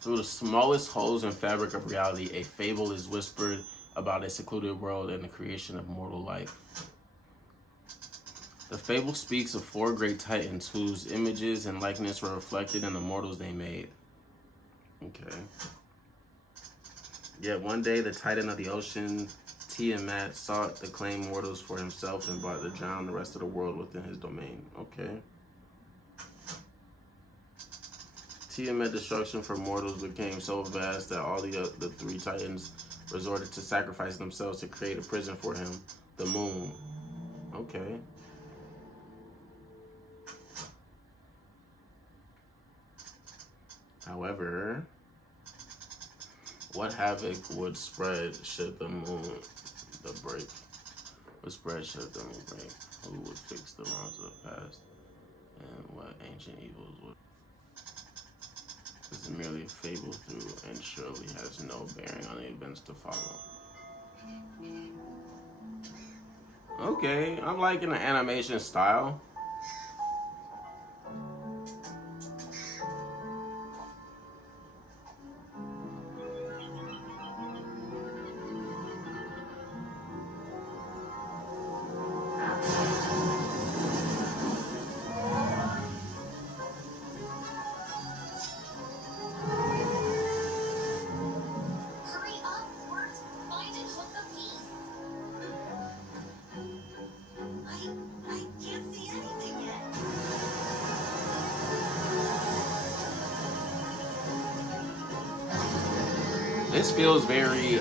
Through the smallest holes in fabric of reality, a fable is whispered about a secluded world and the creation of mortal life. The fable speaks of four great titans whose images and likeness were reflected in the mortals they made. Okay. Yet one day the titan of the ocean, Tiamat, sought to claim mortals for himself and brought to drown the rest of the world within his domain. Okay. Tiamat's destruction for mortals became so vast that all the three titans resorted to sacrifice themselves to create a prison for him, the moon. Okay. However, what havoc would spread should the moon break? Would spread should the moon break? Who would fix the wrongs of the past? And what ancient evils would? This is merely a fable through and surely has no bearing on the events to follow. Okay, I'm liking the animation style. This feels very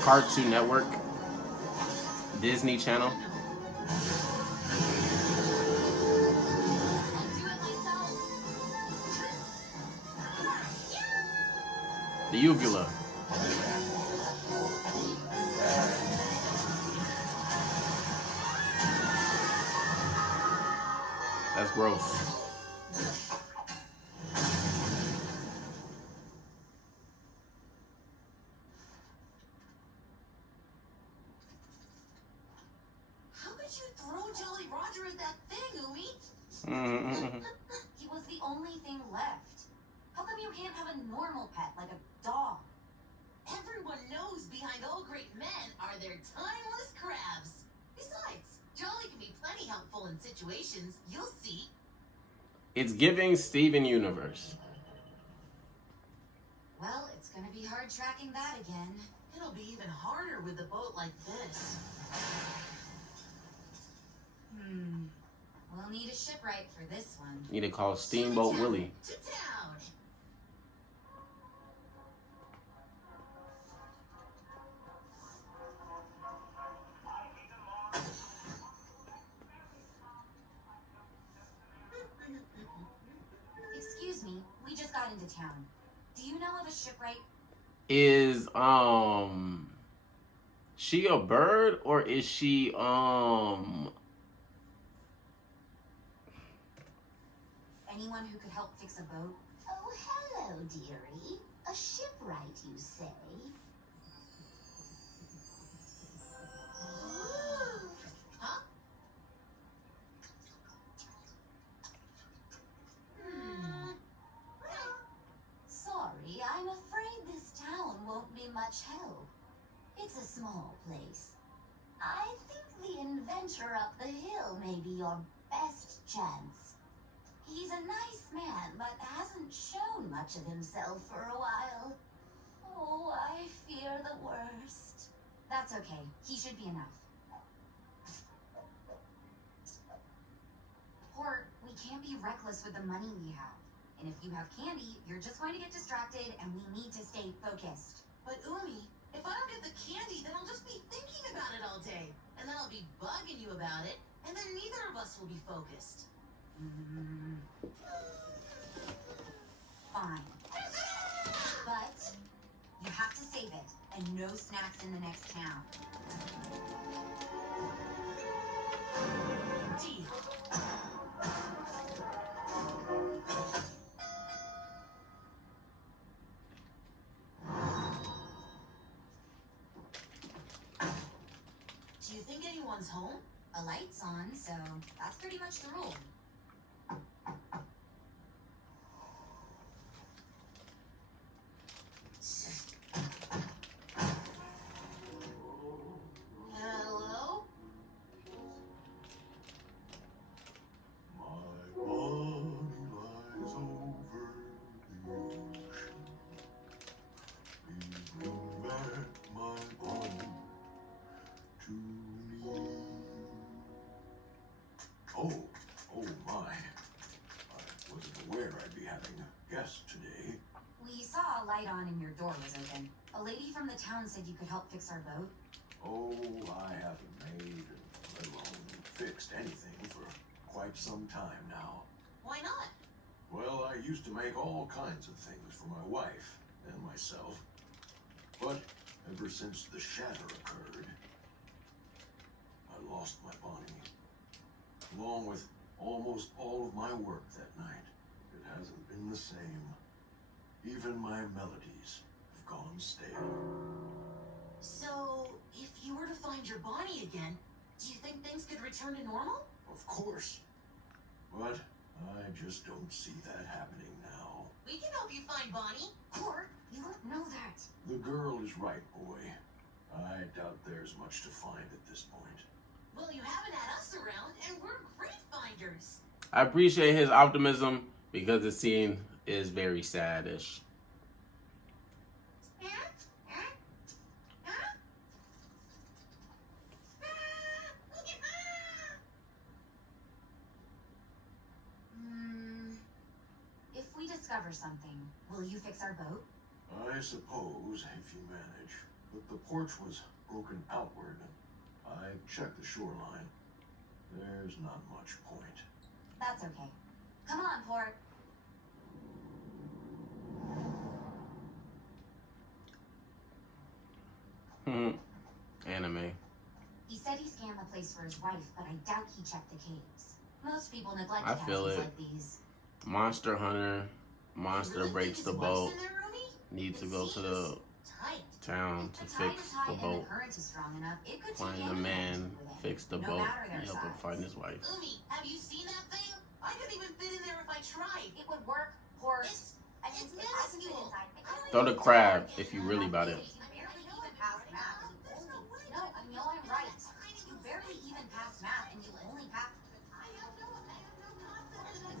Cartoon Network, Disney Channel. The uvula. That's gross. He was the only thing left. How come you can't have a normal pet like a dog? Everyone knows behind all great men are their timeless crabs. Besides, Jolly can be plenty helpful in situations. You'll see. It's giving Steven Universe. Well, it's gonna be hard tracking that again. It'll be even harder with a boat like this. We'll need a shipwright for this one. Need to call Steamboat Willie. To town. Excuse me, we just got into town. Do you know of a shipwright? Is she a bird or is she Anyone who could help fix a boat? Oh, hello, dearie. A shipwright, you say? Huh? Sorry, I'm afraid this town won't be much help. It's a small place. I think the inventor up the hill may be your best chance. He's a nice man, but hasn't shown much of himself for a while. Oh, I fear the worst. That's okay. He should be enough. Port, we can't be reckless with the money we have. And if you have candy, you're just going to get distracted and we need to stay focused. But Umi, if I don't get the candy, then I'll just be thinking about it all day. And then I'll be bugging you about it. And then neither of us will be focused. Fine. But you have to save it, and no snacks in the next town. Deal. Do you think anyone's home? A light's on, so that's pretty much the rule. having guests today. We saw a light on and your door was open. A lady from the town said you could help fix our boat. Oh, I haven't made, let alone fixed anything for quite some time now. Why not? Well, I used to make all kinds of things for my wife and myself. But ever since the shatter occurred, I lost my Bonnie. Along with almost all of my work that night. It hasn't been the same. Even my melodies have gone stale. So, if you were to find your Bonnie again, do you think things could return to normal? Of course. But I just don't see that happening now. We can help you find Bonnie. Port, you don't know that. The girl is right, boy. I doubt there's much to find at this point. Well, you haven't had us around, and we're great finders. I appreciate his optimism because the scene is very sadish. If we discover something, will you fix our boat? I suppose, if you manage. But the porch was broken outward. I checked the shoreline. There's not much point. That's okay. Come on, Port. Anime. He said he scanned the place for his wife, but I doubt he checked the caves. Most people neglect I feel castles it. like these. Monster Hunter. Monster You really breaks think the it's boat. worse in there, Rumi? Needs to It go to the seems tight. town If to the tide fix is high the and boat. the current is strong enough, it could Find take the anyone man, to within, fix the no boat, matter their and help him size. find his wife. Umi, have you seen that thing? I couldn't even fit in there if I tried. It would work, Port. It's I mean, it's if I can fit minuscule. inside, I don't Throw the even crab know. if you really about it. You barely even passed math. and you only- No, I know I'm right. You barely even passed math, and you only passed. I have no confidence.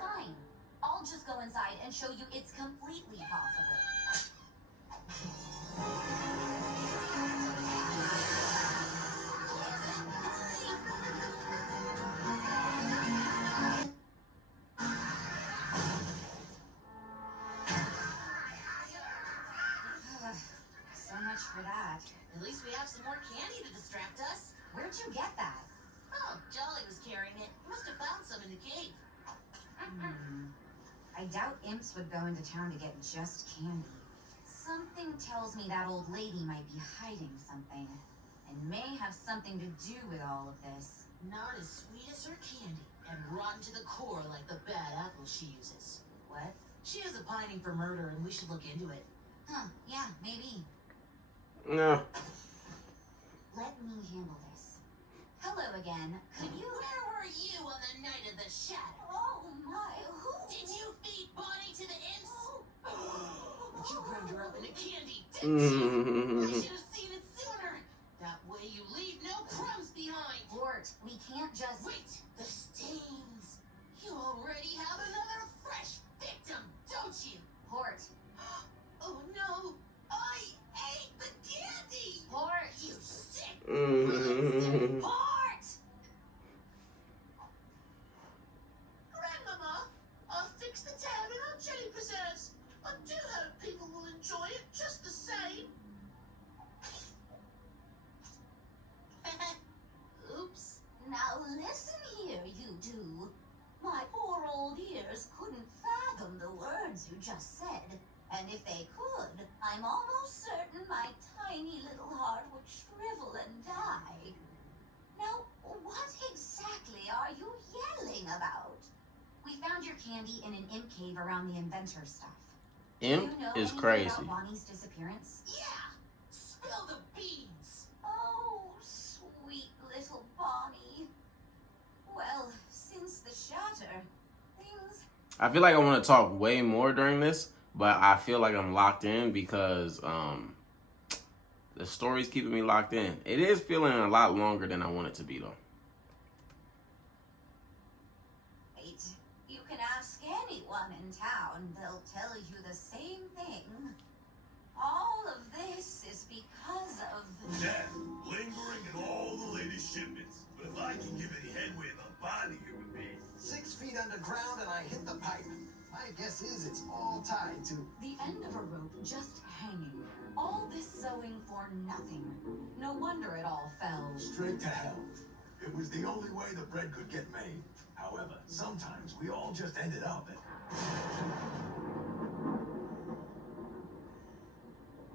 Fine. I'll just go inside and show you it's completely possible. So much for that. At least we have some more candy to distract us. Where'd you get that? Oh, Jolly was carrying it. He must have found some in the cave. I doubt imps would go into town to get just candy. Something tells me that old lady might be hiding something, and may have something to do with all of this. Not as sweet as her candy, and rotten to the core like the bad apple she uses. What? She has a pining for murder, and we should look into it. Huh, yeah, maybe. No. Let me handle this. Hello again. Could you... Where were you on the night of the shadow? Oh my, who... Did you feed Bonnie to the imps? You ground her up into candy, didn't you? I should have seen it sooner. That way you leave no crumbs behind. Port, we can't just... Wait, the stains. You already have another fresh victim, don't you? Port. Oh no, I ate the candy. Port. You sick Port! Grandmama, I'll fix the town in our jelly preserves. I do hope people will enjoy it just the same. Oops. Now listen here, you two. My poor old ears couldn't fathom the words you just said. And if they could, I'm almost certain my tiny little heart would shrivel and die. Now, what exactly are you yelling about? We found your candy in an imp cave around the inventor stuff. Imp Do you know is anything crazy. about Bonnie's disappearance? Yeah, spill the beans. Oh, sweet little Bonnie. Well, since the shatter, things... I feel like I want to talk way more during this, but I feel like I'm locked in because The story's keeping me locked in. It is feeling a lot longer than I want it to be, though. Right. You can ask anyone in town, they'll tell you the same thing. All of this is because of... Death, lingering in all the latest shipments. But if I can give any headway in the body, it would be 6 feet underground and I hit the pipe. My guess is it's all tied to... The end of a rope just hanging. All this sewing for nothing. No wonder it all fell. Straight to hell. It was the only way the bread could get made. However, sometimes we all just ended up at...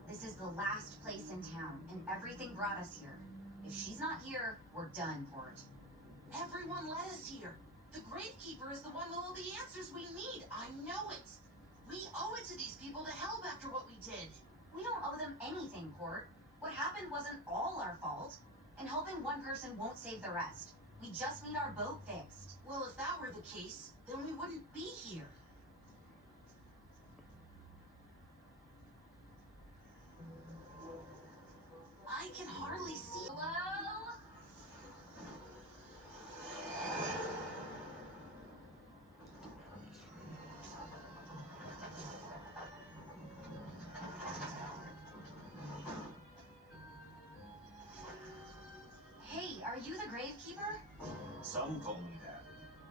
This is the last place in town, and everything brought us here. If she's not here, we're done, Port. Everyone led us here. The Gravekeeper is the one with all the answers we need. I know it. We owe it to these people to help after what we did. We don't owe them anything, Port. What happened wasn't all our fault, and helping one person won't save the rest. We just need our boat fixed. Well, if that were the case, then we wouldn't be here. I can hardly see. Hello? Hey, are you the Gravekeeper? Some call me that,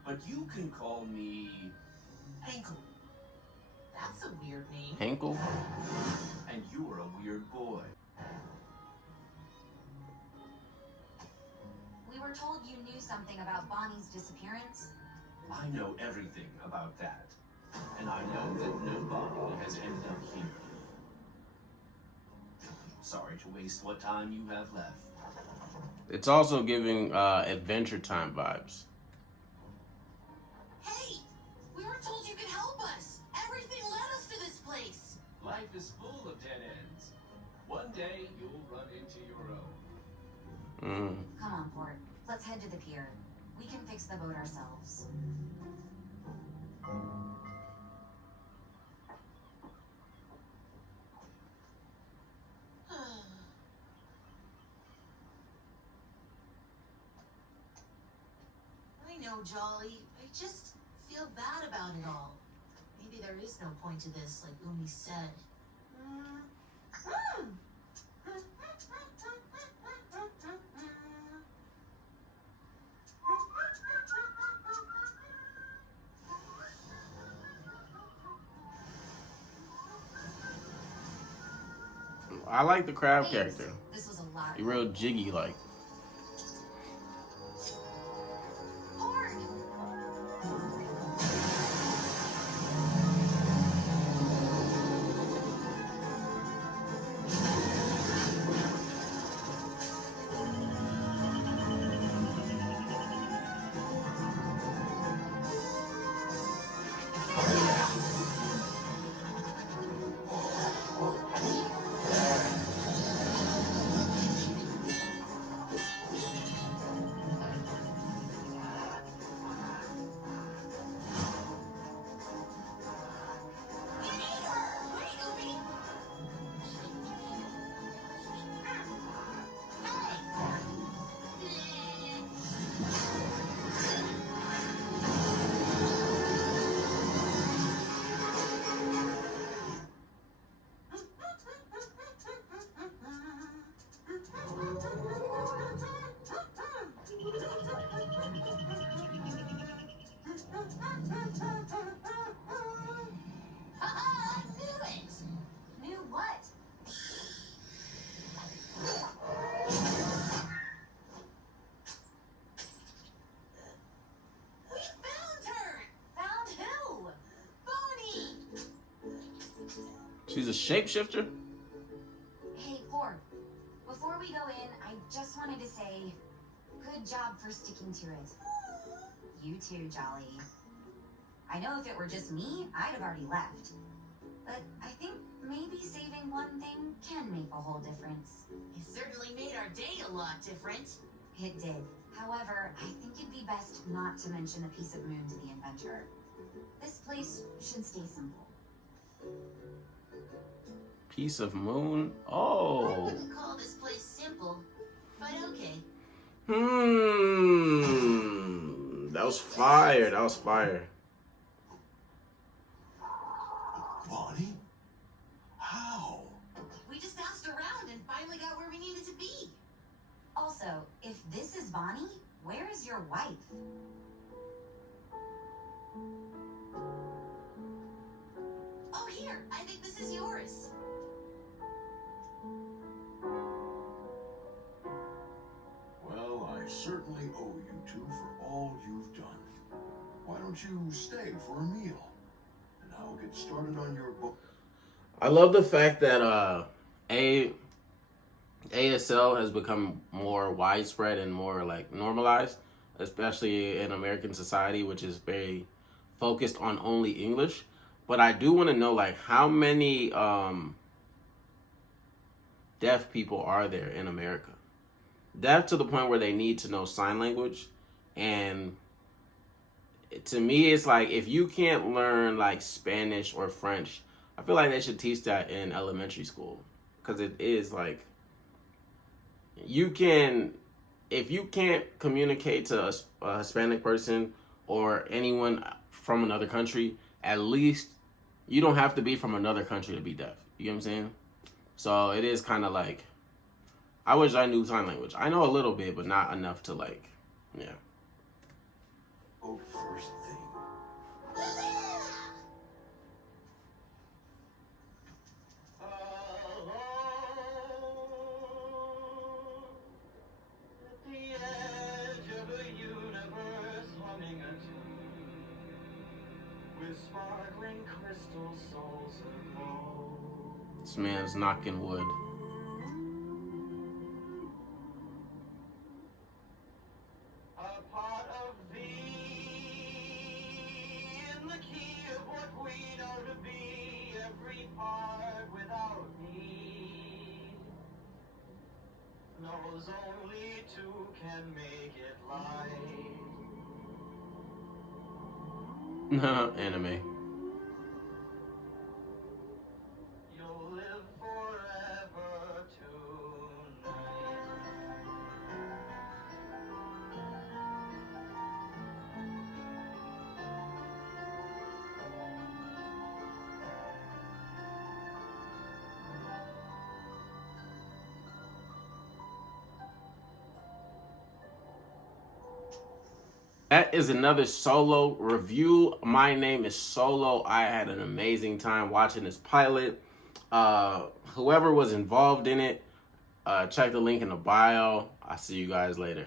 but you can call me Ankle, That's a weird name. Hinkle? and you're a weird boy. We were told you knew something about Bonnie's disappearance. I know everything about that, and I know that nobody has ended up here. Sorry to waste what time you have left. It's also giving Adventure Time vibes. Hey, we were told you could help us. Everything led us to this place. Life is full of dead ends. One day you'll run into your own. Come on, Port. Let's head to the pier. We can fix the boat ourselves. I know, Jolly. I just feel bad about it all. Maybe there is no point to this, like Umi said. I like the crab Thanks. character. This was a lot. He real jiggy like. Port! I knew it! Knew what? We found her! Found who? Bonnie! She's a shapeshifter? Hey, Port. Before we go in, I just wanted to say, good job for sticking to it. You too, Jolly. I know if it were just me, I'd have already left. But I think maybe saving one thing can make a whole difference. It certainly made our day a lot different. It did. However, I think it'd be best not to mention the piece of moon to the inventor. This place should stay simple. Piece of moon? I Oh. wouldn't call this That was fire. That was fire. Bonnie? How? We just asked around and finally got where we needed to be. Also, if this is Bonnie, where is your wife? Oh, here. I think this is yours. Well, I certainly owe you two for all you've done. Why don't you stay for a meal? And I'll get started on your book. I love the fact that ASL has become more widespread and more like normalized, especially in American society, which is very focused on only English. But I do want to know, like, how many deaf people are there in America? Deaf to the point where they need to know sign language. And to me, it's like, if you can't learn like Spanish or French, I feel like they should teach that in elementary school, because it is like, you can, if you can't communicate to a Hispanic person or anyone from another country, at least you don't have to be from another country to be deaf. You know what I'm saying? So it is kind of like, I wish I knew sign language. I know a little bit, but not enough to like, yeah. Oh, first thing. At the edge of a universe humming a tune, with sparkling crystal souls aglow. This man's knocking wood. A part of thee, in the key of what we know to be, every part without me, knows only two can make it light. Anime. You'll live forever tonight. That is another Solo review. My name is Solo. I had an amazing time watching this pilot. Whoever was involved in it, check the link in the bio. I'll see you guys later.